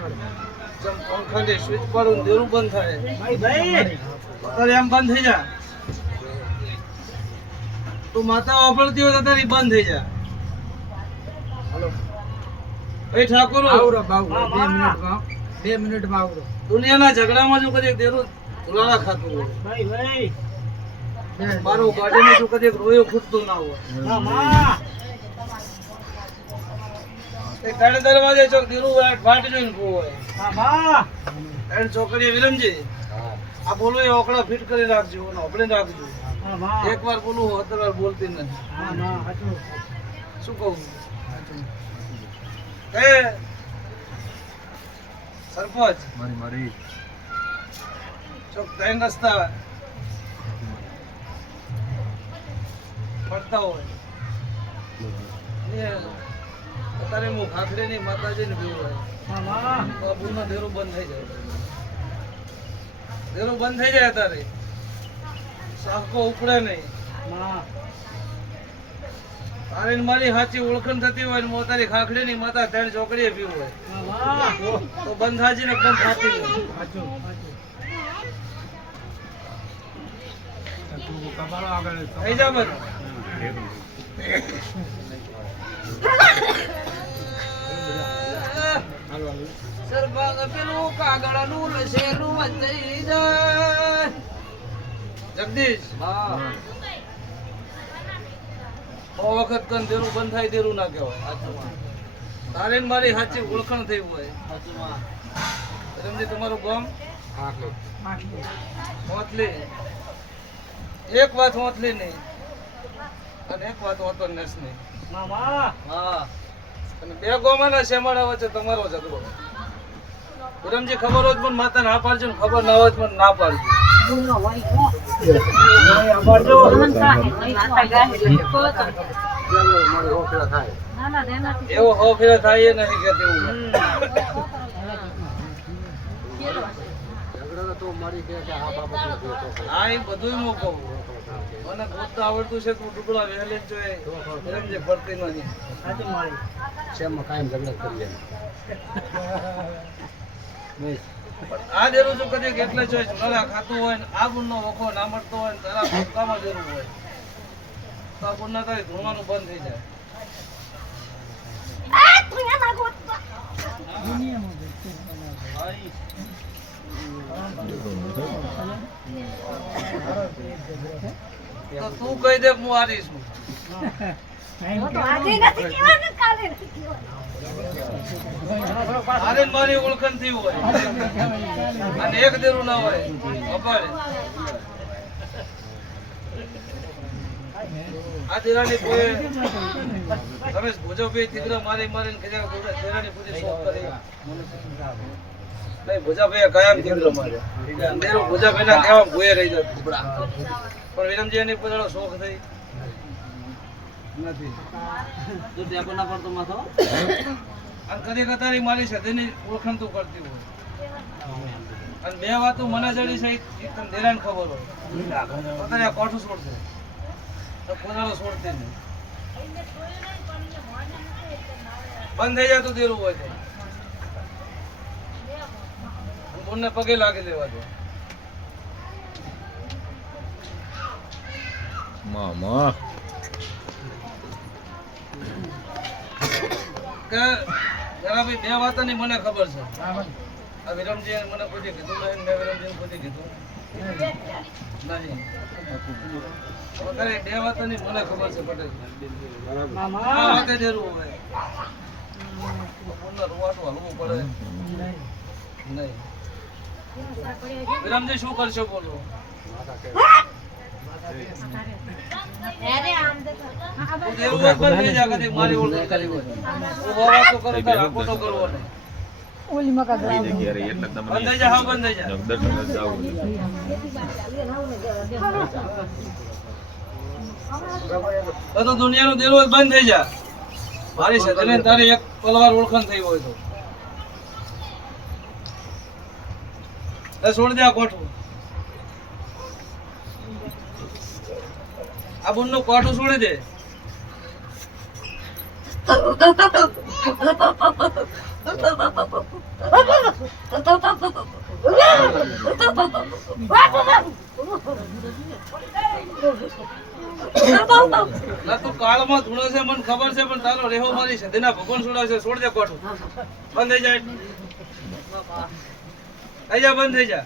પંખાની switch પાડું દેરું બંધ થાય અત્યારે એમ બંધ થઈ જા તું માતા વાપરતી હોય તો તારી બંધ થઈ જા એ ઠાકોર આવરો બાબુ 2 મિનિટમાં આવરો દુનિયાના ઝઘડામાં જો કદી દેરું ઉલાળા ખાતું હોય મારું ગાડીને જો કદી રોયો ફૂટતું ના હોય એ કાળે દરવાજે ચોક દેરું વાટ જોઈને હોય એન છોકરીએ વિરમજી આ બોલું એ ઓકડા ફિટ કરી રાખજો અને ઓપડે રાખજો એકવાર બોલું 17 વાર બોલતી નથી શું કહું એ સરપંચ મારી ચોક 3 રસ્તા પડતા હોય અત્યારે હું ખાખરીની માતાજીને પીવું હોય બાબુનો દેરું બંધ થઈ જાય દેરું બંધ થઈ જાય અત્યારે સાહકો ઉપડે નહીં તારે મારી સાચી ઓળખણ થતી હોય ને તારી ખાખરીની માતા 3 ચોકડીએ પીવું હોય તો બંધ થાજી ને બંધ થાતી નહીં થઈ જા બધું સરબાગ પેલું કાગળનું લસેલું વંચાઈ જાય જગદીશ હા બહુ વખત કન દેરું બંધ થાય દેરું ના કહેવાય તારે મારી સાચી ઓળખાણ થઈ હોય રમજી તમારું ગામ હોતલી એક વાત હોતલી નહીં અને એક વાત હોતો નસ નહીં હા અને 2 ગોમાના શેમાડા વચ્ચે તમારો ઝઘડો વિરમજી ખબર હોય પણ માતા ના પાડજો ને ખબર ના હોય પણ ના પાડજો એવો હો ફેરા થાય એ નથી કે તેવું હા એ બધું હું કહું મને ગોતતા આવડતું છે તું ટુકડા વહેલી જ જોઈએ વિરમજી પડતી નથી આ દેરું જો કદી એટલે જોઈ નરા ખાતું હોય ને આ ગુણનો વખો ના મળતો હોય ને તારા ભૂકામાં દેરું હોય તો આ ગુણના તારી ધોવાનું બંધ થઈ જાય તો તું કહી દે હું આરીશ આરે મારી ઓળખાણ થઈ હોય અને એક દેરું ના હોય ખબર આ દેરાની કોઈ રમેશ ભોજાભાઈ તીકરા મારી મારીને કીધા દેરાની પૂરી શોખ કરી નહીં ભોજાભાઈ કાયમ તીકરા માર્યા દેરું ભોજાભાઈ ના કહેવા ભૂએ રહી જતું પણ વિરમજી એની પોતાનો શોખ થઈ નથી તું ટેપો ના પડતો માથો અને કદી કતારી મારી સદીની ઓળખાણ તું કરતી હોય અને 2 વાતો મને જડી છે તને દેરાન ખબર હોય પોતાને કોઠું છોડશે તો પોતાનો છોડતી નહીં બંધ થઈ જાય તો દેરું હોય તો બોનને પગે લાગી દેવા દો મામા કે જરા ભાઈ 2 વાતની મને ખબર છે આ વિરમજી મને કોઈ કીધું નહીં મેં વિરમજીને કોઈ કીધું નહીં અત્યારે 2 વાતની મને ખબર છે પટેલ આ વાતે દેરું હોય કોણના રૂવાટું હલવું પડે નહીં વિરમજી શું કરશો બોલો મારી ઓળખ કરી હોય તો કરો તો રાખો તો કરવો નહીં ઓલી મકા બંધ થઈ જા હા બંધ થઈ જા તો દુનિયાનો દેરો બંધ થઈ જા મારી છે તને તારી એક પલવાર ઓળખાણ થઈ હોય તો છોડ દે આ કોઠું આ બોનનું કોઠું છોડી દે ના તું કાળમાં ધૂળો છે મને ખબર છે પણ તારો રેહો મારી સદીના ભગવાન છોડાવશે છોડ દે કોઠું બંધ થઈ જાય થઈ જા બંધ થઈ જા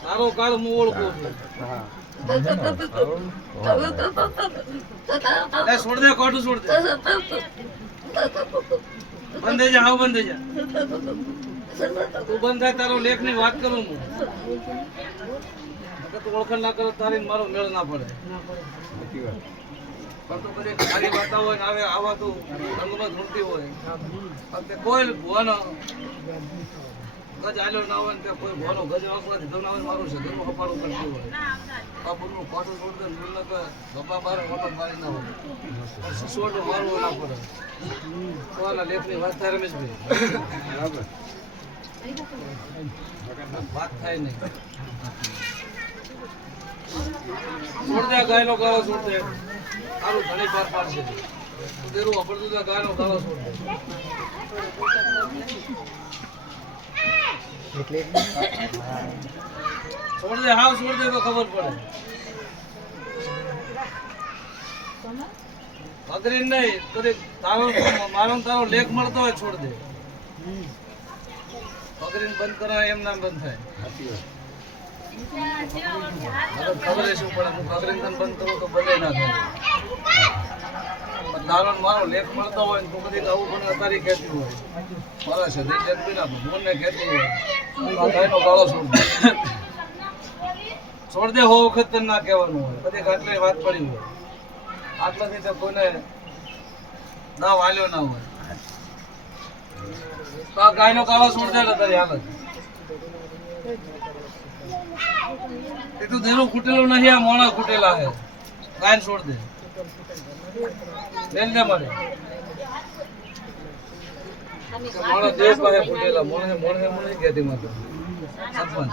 તારો કાળ હું ઓળખું છું છોડ દે કોઠું છોડ દે બંધ થઈ જા હાવ બંધ થઈ જા તું બંધ થાય તારો લેખ ની વાત કરું હું તું ઓળખાણ ના કરો તારી મારો મેળ ના પડે પણ તું કદી ખાલી વાતા હોય ને આવે આવા તું રંગમાં ધૂળતી હોય તે કોઈ ભુવાનો ગજ આલ્યો ના હોય ને તે કોઈ ભુવાનો ગજ વાગવા દીધો ના હોય મારું છે ધીરું હપાડું કરતું હોય બાપુનું કોઠું છોડ દે મૂળ કે ગપ્પા બારે વખત મારી ના હોય સુસોડું મારવું ના પડે તો આના લેખની વાત થાય રમેશભાઈ બરાબર વાત થાય નહીં છોડ દે ગાયનો ગાળો છોડ દે તારું ઘણી પાર પાડશે તું તેરું વાપરતું તો ગાયનો ગાળો છોડ દે છોડ દે હાવ છોડ દે તો ખબર પડે અગરી નહીં તો તારો મારો તારો લેખ મળતો હોય છોડ દે અગરી બંધ કરાય એમ નામ બંધ થાય ખબર શું પડે તું પગરીને બંધ કરું તો બને ના થાય તારો મારો લેખ મળતો હોય ને તું કદી આવું પણ તારી કહેતી હોય મારા સદી જગબીના ભગવાનને કહેતી હોય આ ગાયનો ગાળો છોડ દે છોડ દે હો વખત તને ના કહેવાનું હોય કદી આટલી વાત પડી હોય આટલાથી તો કોઈને ના વાલ્યો ના હોય તો આ ગાયનો ગાળો છોડ દે તારી હાલત એ તું દેરું કૂટેલું નહીં આ મોણા કૂટેલા હે ગાયન છોડ દે લેન દે મારે મોણા દેશ પાસે કૂટેલા મોણે મોણે કહેતી માતો સરપંચ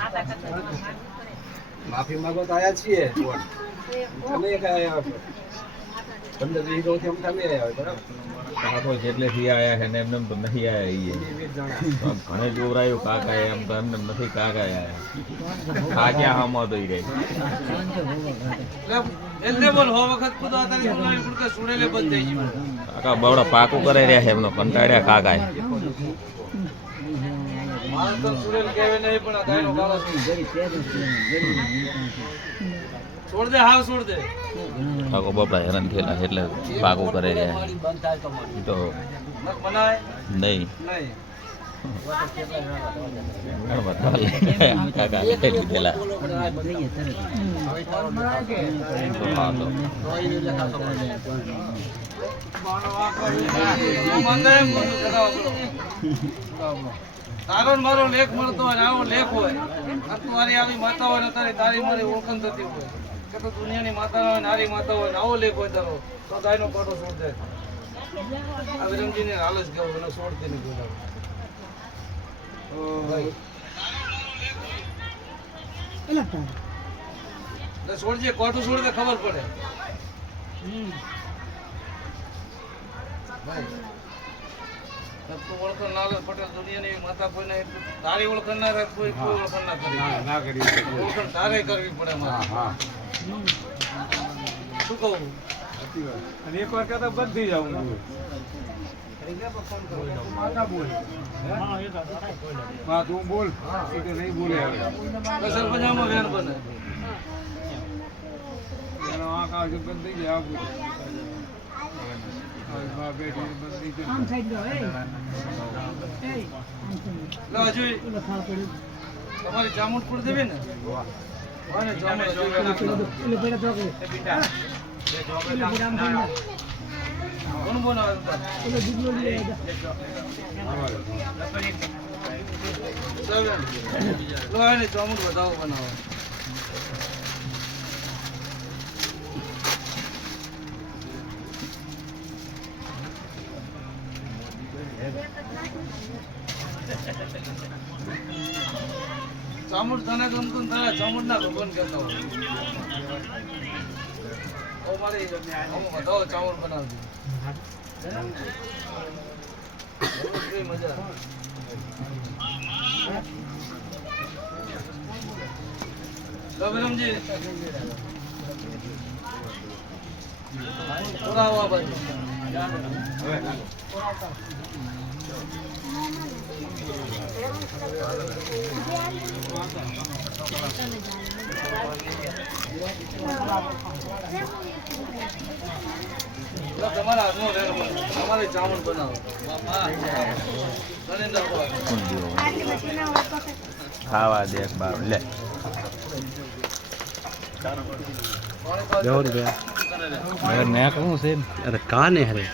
માફી માંગો તો આયા છીએ તમે એક આયા છો 15-20 રોજ એમ તમે આયા હોય બરાબર કાકો જેટલેથી આયા છે ને એમને તો નહીં આયા ઘણે જોવરાયું કાકા એમ તો એમને નથી કાકા આયા આ ક્યાં હમો તો ગઈ એટલે બોલ હો વખત ખુદ આ તારી સુનાઈ કુડકે સુડેલે બંધ થઈ ગયું કાકા બવડા પાકું કરે રહ્યા છે એમનો કંટાળ્યા કાકા મારે તો સુડેલ કહેવે નહીં પણ આ ગાયનો ગાળો છોડ દે હાવ છોડ દે કાકો બાપડા હેરાન થયેલા એટલે પાકું કરે રહ્યા તો નક મનાય નહીં નહીં કાકા લીધેલા તારો ને મારો લેખ મળતો હોય આવો લેખ હોય તારી આવી માતા હોય ને તારી મારી ઓળખાણ થતી હોય કે તો દુનિયાની માતા હોય નારી માતા હોય આવો લેખ હોય તારો તો ગાયનો કાંટો છોડ દે આ વિરમજીને હાલત કેવું એને છોડતી નહીં બોલાવો છોડજે કોઠું છોડ દે ખબર પડે ભાઈ તું ઓળખાણ ના પટેલ દુનિયાની માતા કોઈને તારી ઓળખાણ ના રાખ કોઈ ઓળખાણ ના કરી ઓળખાણ તારે કરવી પડે મારે શું કહું અને એક વાર કહેતા બંધ થઈ જાવ તું બોલ નહીં બોલે સરપંચ આમાં વેન બને એનો આંખ આવશે બંધ થઈ જાય આવું હજુ તમારી જામુન ફૂડ દેવી ને કોણ બનાવે જામુન વધાવો બનાવો ચામુંડ તને ગમતું તને ચામુંડ ના ભગવાન કહેતા હોય મારી વધાવો ચામુંડ બનાવજો કેવી મજા લો વિરમજી થોડા આવો આ બાજુ લો, તમારા હાથનો રેડ બનો. તમારે ચાવણ બનાવો ખાવા દે એક બાર લે અરે કાને હરે